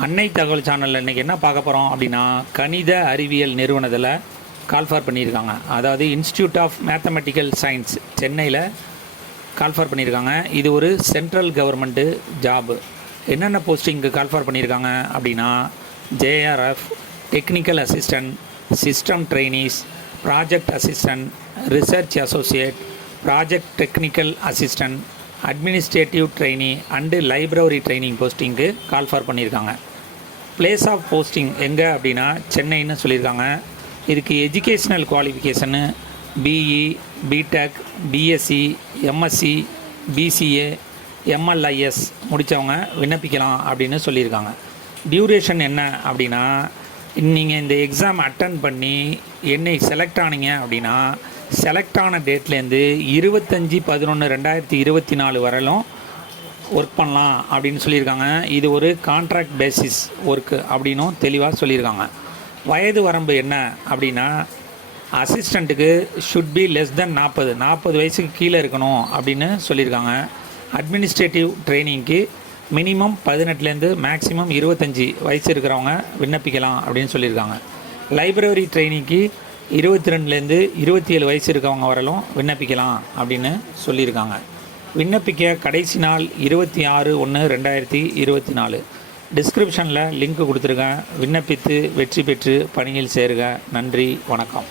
அன்னை தகவல் சேனலில் இன்றைக்கி என்ன பார்க்க போகிறோம் அப்படின்னா, கணித அறிவியல் நிறுவனத்தில் கால்ஃபார் பண்ணியிருக்காங்க. அதாவது இன்ஸ்டியூட் ஆஃப் மேத்தமெட்டிக்கல் சயின்ஸ் சென்னையில் கால்ஃபார் பண்ணியிருக்காங்க. இது ஒரு சென்ட்ரல் கவர்மெண்ட்டு ஜாபு. என்னென்ன போஸ்டிங்க்கு கால்ஃபார் பண்ணியிருக்காங்க அப்படின்னா, JRF, technical assistant, system trainees, project assistant, research associate, project technical assistant, administrative trainee and library training போஸ்டிங்க்கு கால்ஃபார் பண்ணியிருக்காங்க. பிளேஸ் ஆஃப் போஸ்டிங் எங்கே அப்படின்னா சென்னைன்னு சொல்லியிருக்காங்க. இதுக்கு educational qualification BE, B Tech, BSc, MSc, BCA, MLIS முடித்தவங்க விண்ணப்பிக்கலாம் அப்படின்னு சொல்லியிருக்காங்க. டியூரேஷன் என்ன அப்படின்னா, நீங்கள் இந்த எக்ஸாம் அட்டன் பண்ணி என்னை செலக்ட் ஆனீங்க அப்படின்னா, செலக்ட் ஆன டேட்லேருந்து 25/11/2024 வரலும் ஒர்க் பண்ணலாம் அப்படின்னு சொல்லியிருக்காங்க. இது ஒரு கான்ட்ராக்ட் பேசிஸ் ஒர்க்கு அப்படின்னும் தெளிவாக சொல்லியிருக்காங்க. வயது வரம்பு என்ன அப்படின்னா, அசிஸ்டண்ட்டுக்கு ஷுட் பி லெஸ் தென் 40 வயசுக்கு கீழே இருக்கணும் அப்படின்னு சொல்லியிருக்காங்க. அட்மினிஸ்ட்ரேட்டிவ் ட்ரைனிங்க்கு மினிமம் 18லேருந்து மேக்ஸிமம் 25 வயசு இருக்கிறவங்க விண்ணப்பிக்கலாம் அப்படின்னு சொல்லியிருக்காங்க. லைப்ரரி ட்ரைனிங்க்கு 22லேருந்து 27 வயசு இருக்கவங்க வரலும் விண்ணப்பிக்கலாம் அப்படின்னு சொல்லியிருக்காங்க. விண்ணப்பிக்க கடைசி நாள் 26/1/2024. டிஸ்கிரிப்ஷனில் லிங்க் கொடுத்துருக்கேன். விண்ணப்பித்து வெற்றி பெற்று பணியில் சேருக. நன்றி, வணக்கம்.